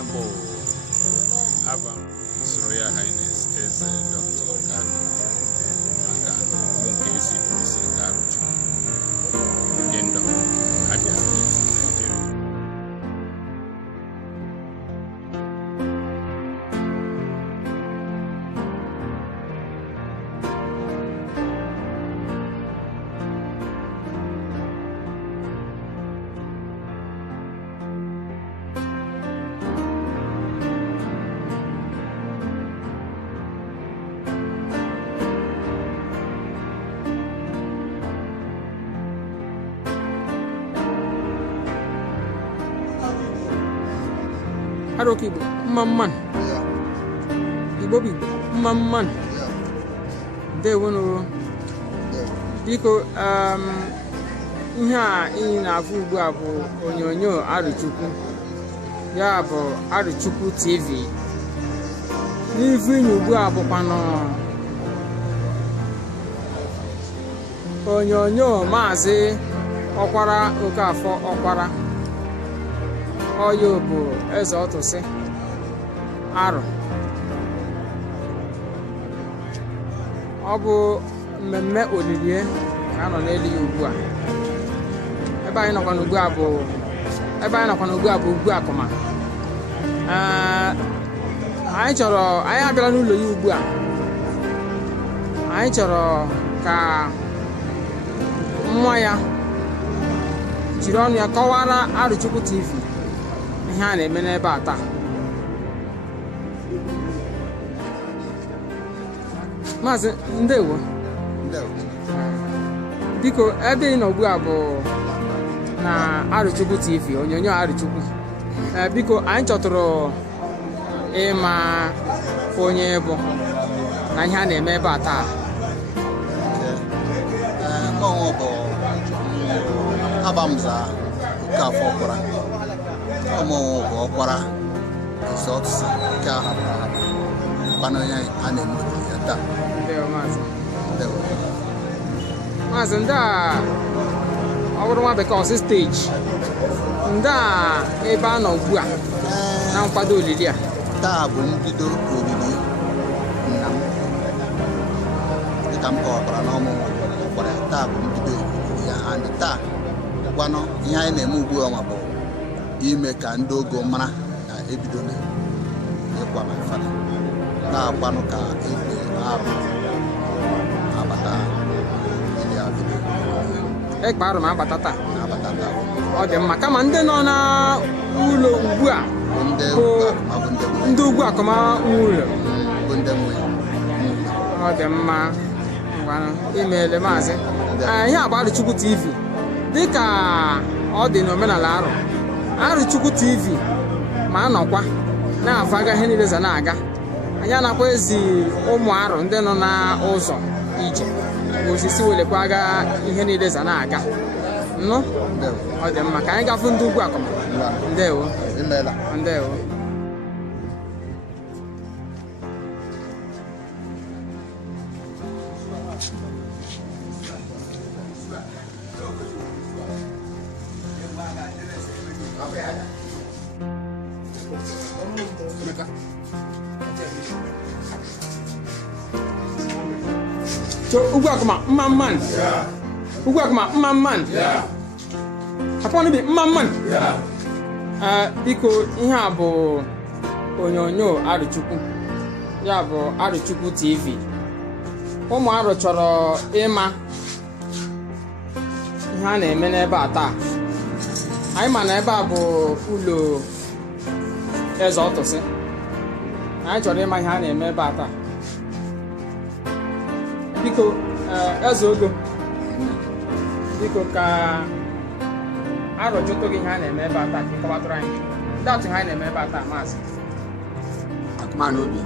Nembo Ava His Royal Highness Eze Dr. Kanu Eze Otusi Aro Kingdom, Abia State, Nigeria. Arochukwu Mamman. Igbo bi Mamman. Ndewo no. Biko ihe a ị na-afụ ugbu a bụ onyonyo Arochukwu. Ya bụ Arochukwu TV. N'ife inye ugbu a bụkwanụ onyonyo Maazị Ọkwara Okafọ Ọkwara. Oyo bụ Eze Otusi Aro. Ọ bụ mmemme olili ka nọ n'elu ya ugbu a. Ebe anyị nọkwa n'ugbu a bụ ugbu akụma. Anyị abịala n'ụlọ ya ugbu a. Anyị chọrọ ka nwa ya jiri ọnụ ya kọwara Arochukwu TV ihe a na-eme n'ebe a taa. Maazị ndewo. Biko ebe ị nọ ugbu a bụ na Arochukwu TV, onyonyo Arochukwu. Biko anyị chọtụrụ ịma onye bụ na ihe a na-eme ebe a taa. Abamza Okafọ Ọkwara. Ọmụ bụ Ọkwara Eze Otusi nke ahụ kwana onye a na-eme ya taa. Ndewo Maazị. Maazị ndị a ọ bụrụ nwa bekee ọsị steji. Ndị a ebe a nọ ugbu a na nkwado olili a. Taa bụ mbido olili nna m. Dịka m kọwakwara n'ọmụ Ọkwara, taa bụ mbido olili ya. And taa gwanụ ihe anyị na-eme ugbu a bụ ime ka ndị ogo mara na ebido n'ịkwa my father. Na-agbanụ ka ebe arụ abata ili abido. Ekpe arụ ma abata taa. Abata taa. Ọ dị mma kama ndị nọ n'ụlọ ugbu a bụ ndị ugwu akụma ụlọ. Bụ ndị nwe. Ọ dị mma imeele Maazị. Ihe a bụ Arochukwu TV. Dịka ọ dị n'omenala Aro, Arochukwu TV ma anọkwa na-afaga ihe niile za na-aga. Anyị anakwa ezi ụmụ Aro ndị nọ n'ụzọ ije osisi welekwa aga ihe niile za na-aga. Nnụ ọ dị mma ka anyị gafu ndị ugwu akụma. Ndewo. Ndewo. So ugwu akụma Mamman. Ugwu akụma Mamman. Hapụ bi Mamman. Biko ihe a bụ onyonyo Arochukwu. Ya bụ Arochukwu TV. Ụmụ Aro chọrọ ịma ihe a na-eme n'ebe a taa. Anyị ma na ebe a bụ ụlọ Eze Otusi. Anyị chọrọ ịma ihe a na-eme ebe a taa. Biko Eze Ogo, biko ka Arochukwu gị ihe a na-eme ebe a taa ka ị kọwatụrụ anyị ndị atụ ihe a na-eme ebe a taa Maazị. Akụmanobi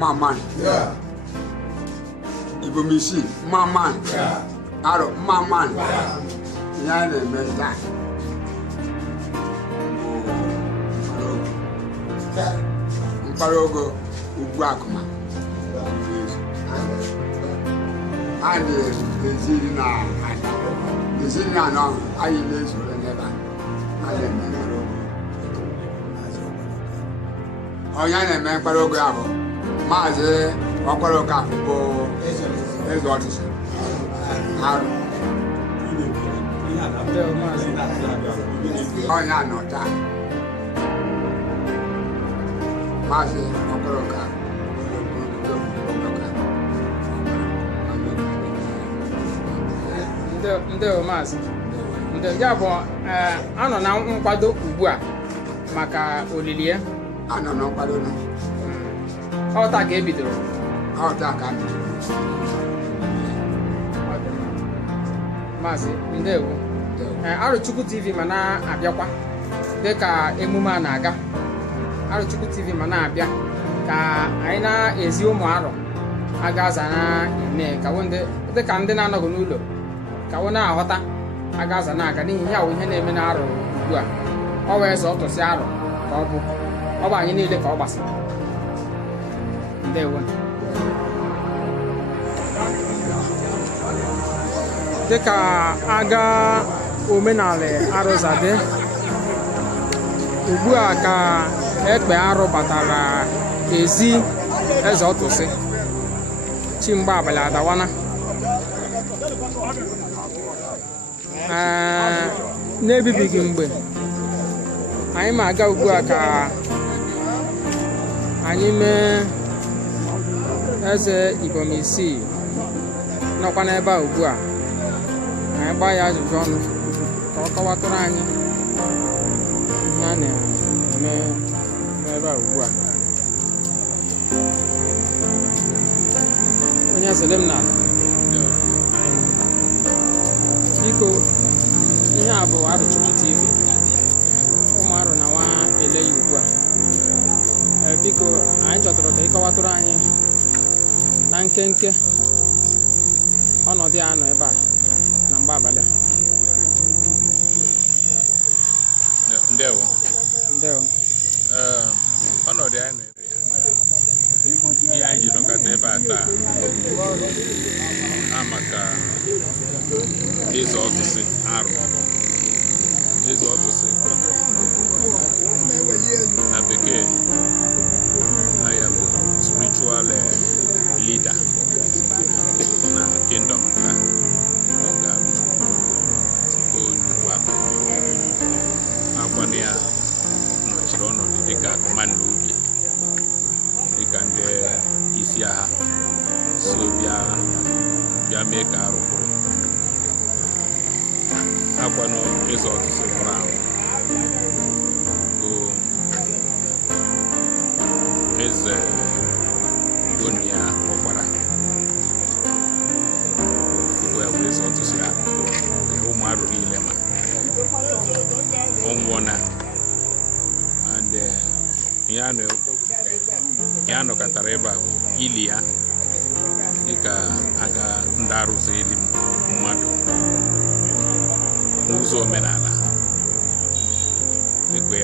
Mamman. Igbo misi Mamman. Aro Mamman. Ihe a na-eme taa mkpara ogo ugwu akụma. A na-eziri na anọ anyị na-ezuru n'ebe a na-eme onye na-eme mkpara oge ahụ maazị ọkwara Okafọ bụ Eze Otusi Aro onye anọ taa maazị ọkwara Okafọ ndewo maazị ya bụ anọ na nkwado ugbu a maka olili ya anọ na nkwado na ọ taa ka ebidoro maazị ndewo Arochukwu TV ma na-abịakwa dịka emume a na-aga. Arochukwu TV ma na-abịa ka anyị na-ezi ụmụ arọ agaza na-eme ka dịka ndị na-anọghị n'ụlọ ka wụ na-aghọta agaza na-aga n'ihi ya wụ ihe na-eme na arọ ugbu a. Ọ wee Eze Otusi Aro ka ọ bụ anyị niile ka ọ gbasara. Ndewo. Dịka aga omenala arụzadị ugbu a ka ekpe arụ batara ezi Eze Otusi chimgbe abalị adawana na-ebibighị mgbe anyị ma aga ugbu a ka anyị mee eze Ibom isii nọkwa n'ebe a ugbu a anyị gbaa ya ajụjụ ọnụ ka ọ kọwatụrụ anyị ihe a na-eme n'ebe a ugbu a. Onye sịrị m na biko ihe a bụ Arochukwu TV ụmụ arụ na nwa ele ya ugbu a biko anyị chọtara ka ị kọwatụrụ anyị na nkenke ọnọdụ ya nọ ebe a na mgbe abalị a. Ndewo. Ọnọdụ ya nọ ihe anyị ji nọkọta ebe a taa maka Eze Otusi Aro. Eze Otusi na bekee ya bụ spiritual leader na kingdom ka akwana ya nọchiri ọnọdụ dịka akụmanụ n'obi dịka ndị isi agha so bịa mee ka arụkwụrụ akwanụ Eze Otusi nwụrụ anwụ bụ eze onye ya ọgbara ya bụ Eze Otusi Aro nke ụmụ arụ niile ma ọ nwụọna and ya nọkọtara ebe a bụ ili ya dịka aga ndị arụzi eli mmadụ n'ụzọ omenala ekwe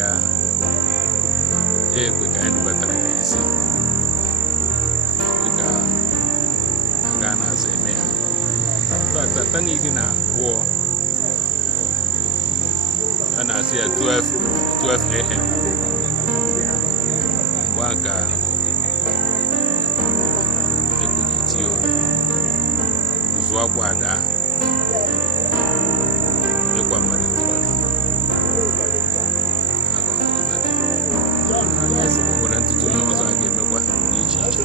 ka anyị dubatara n'isi dịka aga na-aza eme ya tata iri na abụọ a na-asị ya 12 AM mgbe a ka ekwenye ụzụ akwa ada ịkwa mmadụ nwere ntụtụ onye ọzọ a ga-emekwa n'iche iche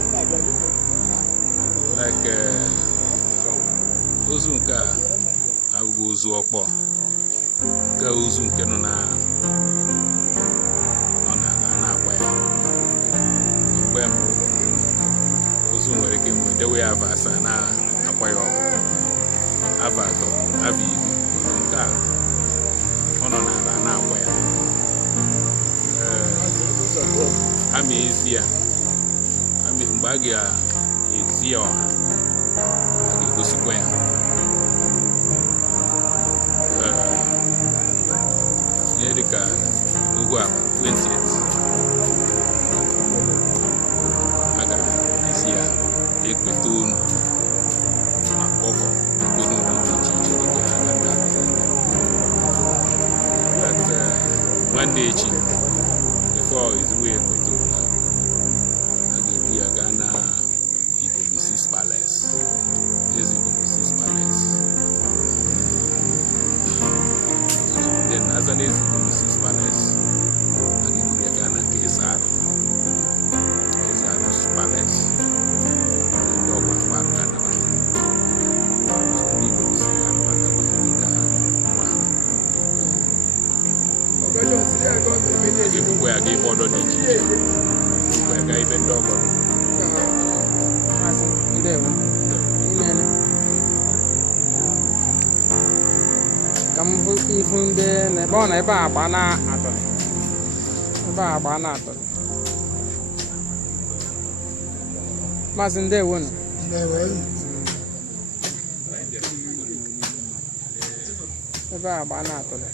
like ozu nke a abụghị ozu ọkpọ nke ozu nke nọ na-akwa ya mgbe mbụ ozu nwere ike mgbe dewe ya ava asaa na-akwa ya ọkụ ava atọ ava iri nke a ọ nọ n'ala na-akwa ya a ma ezi ya mgbe a ga-ezi ya ọha a ga-egosikwa ya ihe dịka ugwu a 28 a ga-ezi ya ekpete unu ma kpọkọ ekpe n'ụlọ dị iche iche dịka ha ga nwanne echi before ezigbo ekpete unu bukwa ya ga ebe ọdọ dị iche iche bukwa ya gaa ebe ndị ọgọ Maazị ndewo imele ka m bụ ifu ndị ebe ọ na ebe a agba na-atọrọ ebe a agba na-atọrọ Maazị ndewo nụ ebe a agba na-atọrọ